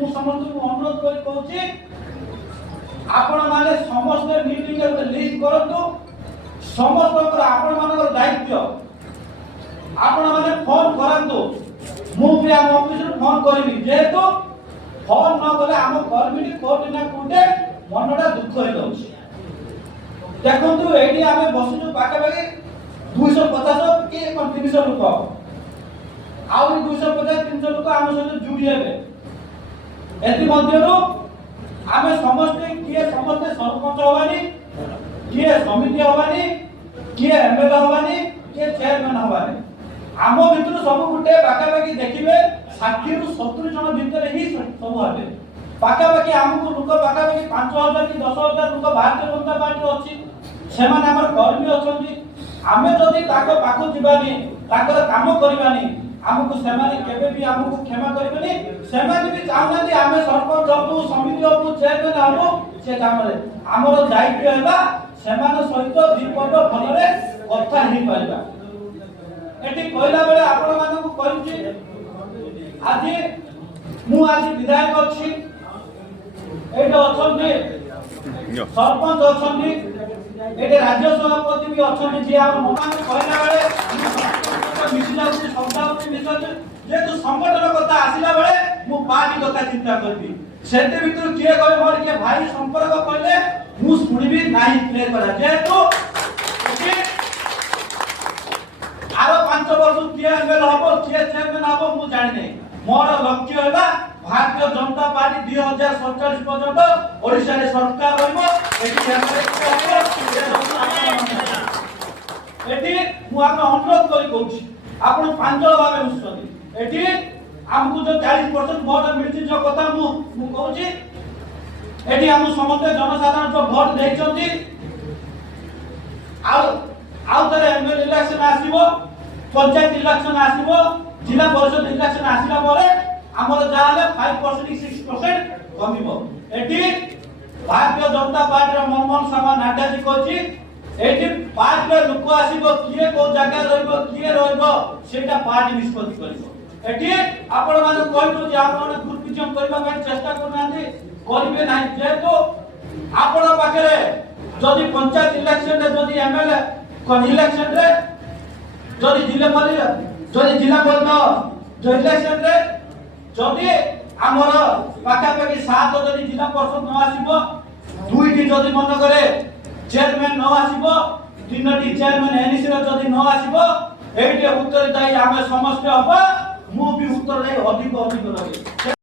मु समस्त अनुरोध कर कहूची आपण माने समस्त मीटिंग रे लिस्ट करंतु समस्त आपण मानकर दायित्व आपण माने फोन करंतु मु भी हम ऑफिस रे फोन करबी जेहेतु फोन न गले हम कर्मटी कोट ना कोटे मनटा दुख हो जाउची देखंतु एडी आमे बसुछु पाका बाकी 250 के 300 लोक आउरी 250 300 लोक आम सहित जुड़ी हेबे एति मध्यरु आमे समस्त किए समस्त सरपंच होबानी किए समिति होबानी किए एमएलए होबानी किए चेयरमैन होबानी आम भितर सब गुटे पाखापाखि देखिए 60 रु 70 जन भितर ही सब हेबे पाखापाखि आमको लोक पाखापाखि 5000 कि 10000 लोक भारतीय जनता पार्टी अछि सेमान हमर कर्मी अछंती आमे जदि ताको पाखु जिबानी ताकर काम करबानी हमको सेमाने केबे भी हमको क्षमा करबेनी सेमाने भी चाहनाती आमे सरपंच हबु समिति हबु चेयरमैन हबु से काम रे हमर दायित्व हेबा सेमाने सहित दीपट भलरे कथा ही पाइबा एटी कहला बेले आपण मानकु कहूची आज मु आज विधायक अछि एटा अछंती सरपंच अछंती एटे राज्य सभापति भी अछंती जे हम माने कहला बेले मिसी जाउची शब्दावती मिसते जेतु संगठन कथा आसिला बेले मु पार्टी कथा चिंता करबी सेते भितर किए कहे मोर के भाई संपर्क कहले मु सुनिबी नाही प्ले करा जेतु आरो 5 वर्ष किए एमएल हबो किए चेयरमैन हबो मु जानि नै मोर लक्ष्य हैबा भारतीय जनता पार्टी 2047 पर्यंत ओडिसा रे सरकार रहइबो एटी मु आपन अनुरोध करि कहूची आपण पांचल भाबे उछथि एटी हमकु जो 40% वोट मिलछि जो कथा मु कहूची एटी हम समस्त जनसाधारण जो वोट देछथि आउ तरे एमएलए इलेक्शन आसीबो पंचायत इलेक्शन आसीबो जिला परिषद इलेक्शन आसीला परे हमर जाले 5% कि 6% कमिबो एटी भारतीय जनता पार्टी रो मनमोहन शर्मा नाडा जी कहछि एटी पार्टी रे लोक आसीबो किए को जगह रहइबो किए रहइबो सेटा पार्टी निष्पत्ति करिबो एटी आपण माने कहतो जे आपण ग्रुप विजन करबा ପାଇଁ चेष्टा करनांती करिवे नाही जेतो आपण पाखरे जदि पंचायत इलेक्शन रे जदि एमएलए कोन इलेक्शन रे जदि जिला परिषद जो इलेक्शन रे जदि हमर पाखापाखि 7 जदि जिला परिषद न आसीबो 2टी जदि मन करे चेयरमैन न आसीबो 3टी चेयरमैन एनसी रे जदि न आसीबो एटे उत्तरदायी आमे समस्त हबा मु भी उत्तरदायी अधिक रहबे।